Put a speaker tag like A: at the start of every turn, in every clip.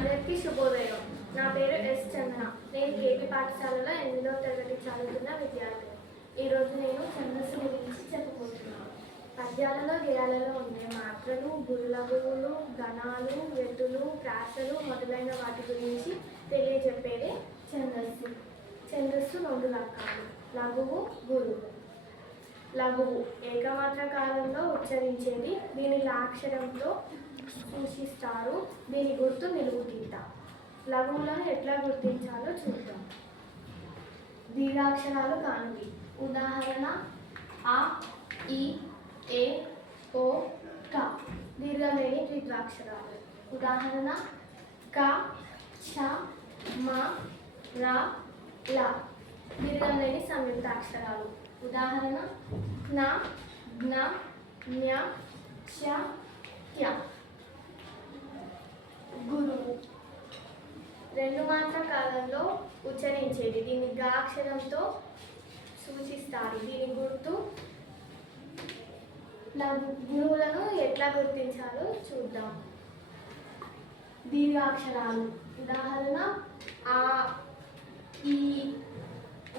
A: అందరికీ శుభోదయం. నా పేరు ఎస్ చంద్ర నేను కేపీ పాఠశాలలో ఎనిమిదవ తరగతి చదువుతున్న విద్యార్థిని. ఈరోజు నేను ఛందస్సు గురించి చెప్పుకుంటున్నాను పద్యాలలో గేయాలలో ఉండే మాత్రలు గుల్లగులు గణాలు వెతులు ప్రాసలు మొదలైన వాటి గురించి తెలియజెప్పేదే ఛందస్సు ఛందస్సు రెండు రకాలు. లఘువు గురువు. లఘువు ఏకమాత్ర కాలంలో ఉచ్చరించేది దీని లాక్షరంతో సూచిస్తారు. దీని గుర్తు నిలుగుతీత లఘువులను ఎట్లా గుర్తించాలో చూద్దాం. దీర్ఘాక్షరాలు కానివి. ఉదాహరణ ఆ ఈ ఏ ఓ క. దీర్ఘలేని ద్విద్వాక్షరాలు. ఉదాహరణ క ఛ మ ర ల. దీర్ఘలేని సంయుక్తాక్షరాలు. ఉదాహరణ న జ్ఞ న్య చ త్య గురువు రెండు మాత్ర కాలంలో ఉచ్చరించేది. దీన్ని గాక్షరంతో సూచిస్తారు. దీని గుర్తు లఘు- గురువులను ఎట్లా గుర్తించాలో చూద్దాం. దీర్ఘాక్షరాలు. ఉదాహరణ ఆ ఈ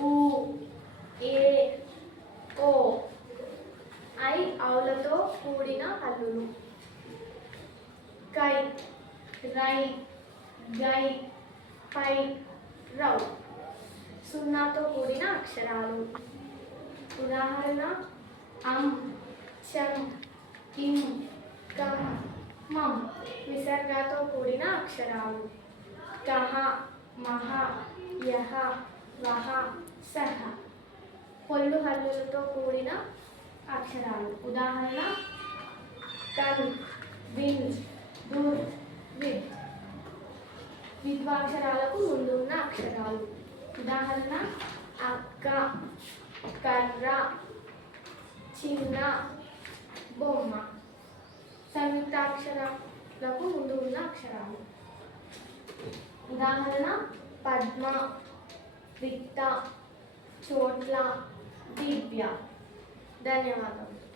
A: ఊ ఏ ఓ ఐ అవులతో కూడిన హల్లులు కై రై గై పై రౌ. సున్నాతో కూడిన అక్షరాలు. ఉదాహరణ అం చం ఇం కం మం. విసర్గతో కూడిన అక్షరాలు. కహ మహ యహ వహ సహ. పొల్లు హల్లులతో కూడిన అక్షరాలు. ఉదాహరణ కన్ విన్. విద్వాక్షరాలకు ముందు ఉన్న అక్షరాలు. ఉదాహరణ అక్క కర్ర చిన్న బొమ్మ. సంయుక్తాక్షరాలకు ముందు ఉన్న అక్షరాలు. ఉదాహరణ పద్మ విత్త చోట్ల దివ్య. ధన్యవాదాలు